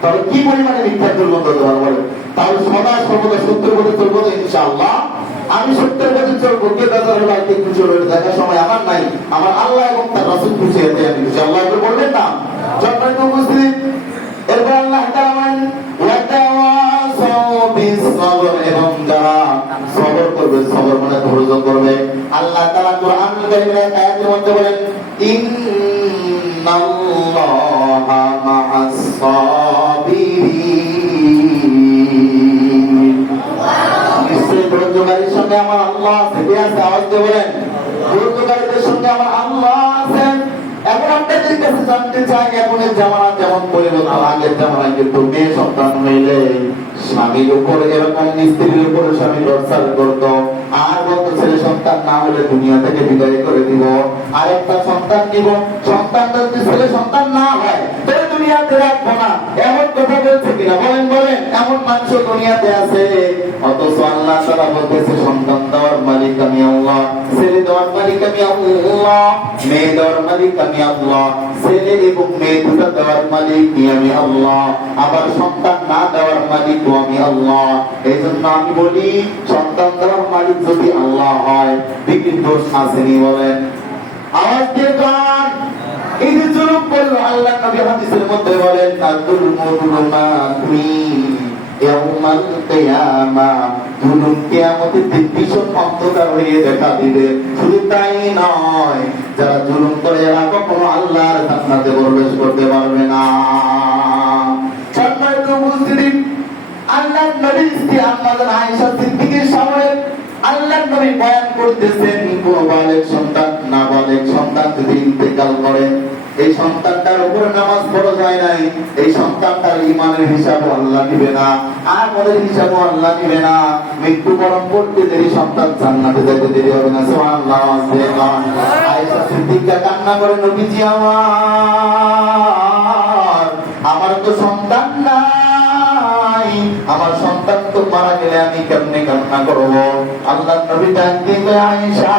তাহলে কি পরিমাণে মিথ্যা হতে পারে বলেন তাহলে সদা সর্বদা সত্যের পথে চলবো তো ইনশাআল্লাহ? আমি সত্যের পথে চলবো, কে বেচারের বাড়িতে একটু চলবে দেখার সময় আমার নাই। আমার আল্লাহ এবং তার রসুল খুশি হতে আমি খুশি আল্লাহ একটু বললেন না উপস্থিত। এরপর আল্লাহ তাআলা করবে, সবর মানে ধৈর্য করবে আল্লাহ কোরআন আয়াতের মধ্যে বলেন ইন্নাল্লাহা আল্লাহ আছে কে আছে আওয়াজ দিয়ে বলেন ধৈর্যকারীদের সঙ্গে আমার আল্লাহ আছেন। এখন আপনাদের কাছে জানতে চাই, এখনের জামানা যেমন পরিবর্তন আগের জামানায় কিন্তু মেয়ে সন্তান হইলে স্বামীর উপরে এরকম, স্ত্রীর উপরে স্বামী দর্শার করত। আর বলতো, ছেলে সন্তান না হলে দুনিয়া থেকে বিদায় করে দিব। আরেকটা, সন্তান নিব। সন্তান যদি ছেলে সন্তান না হয়, তাহলে দুনিয়াতে রাখব এমন মানুষ দুনিয়াতে আছে। অথচ আল্লাহ তারা বলতেছে, সন্তান দেওয়ার মালিক আমি আল্লাহ, ছেলে দেওয়ার মালিক আমি আল্লাহ, মেয়ে দেওয়ার মালিক আমি আল্লাহ, ছেলে এবং মেয়ে দুটো দেওয়ার মালিক আমি আল্লাহ, আবার সন্তান না দেওয়ার মালিক আমি আল্লাহ। এই জন্য আমি বলি, সন্তান দেওয়ার মালিক যদি আল্লাহ হয় বিক্রির দোষ আসেনি বলেন। আওয়াজ দিয়ে গান। এই যে জুলুম করল, আল্লাহ নবী হাদিসের মধ্যে বলেন আব্দুল মুরুমাতি জুলুম কিয়ামতের দিন ভীষণ অন্ধকার হয়ে দেখা দিবে শুধু তাই নয় যারা জুলুম করে কখনো আল্লাহর প্রবেশ করতে পারবে না আল্লাহ নবীর আল্লাহ নবী বয়ান করতেছেন কোন বালেক সন্তান না বালেক সন্তান যদি ইন্তেকাল করে এই সন্তানটার উপরে নামাজ পড়া যায় নাই, এই সন্তানটার ইমানের হিসাব আল্লাহ নিবে না আর মনের হিসাব আল্লাহ নিবে না। মৃত্যু বরণ করতে দেরি, সন্তান জান্নাতে যাইতে দেরি হবে না। সুবহানাল্লাহ আয়েশা সিদ্দিকা কান্না করে, নবীজি আমার আমার তো সন্তান নাই, আমার সন্তান তো মারা গেলে আমি কেমনে কান্না করব। আল্লাহ নবী ডাক দিয়ে আয়েশা,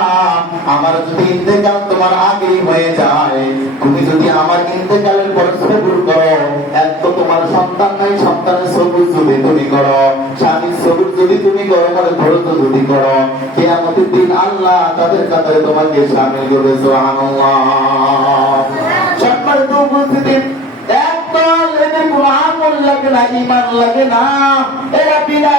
আমার যদি ইন্তেকাল তোমার আগেই হয়ে যায়, তুমি যদি আমার ইন্তেকালের পর সবুর করো, এক তো তোমার সন্তান নাই, সন্তানের সবুর যদি তুমি করো, স্বামীর সবুর যদি তুমি করো মানে ধৈর্য যদি করো, কেয়ামতের দিন আল্লাহ তাদের কাতারে তোমাকে শামিল করবে, সুবহানাল্লাহ। সম্মানিত উপস্থিতি লাগে না ইমান লাগে না। এরা বিনা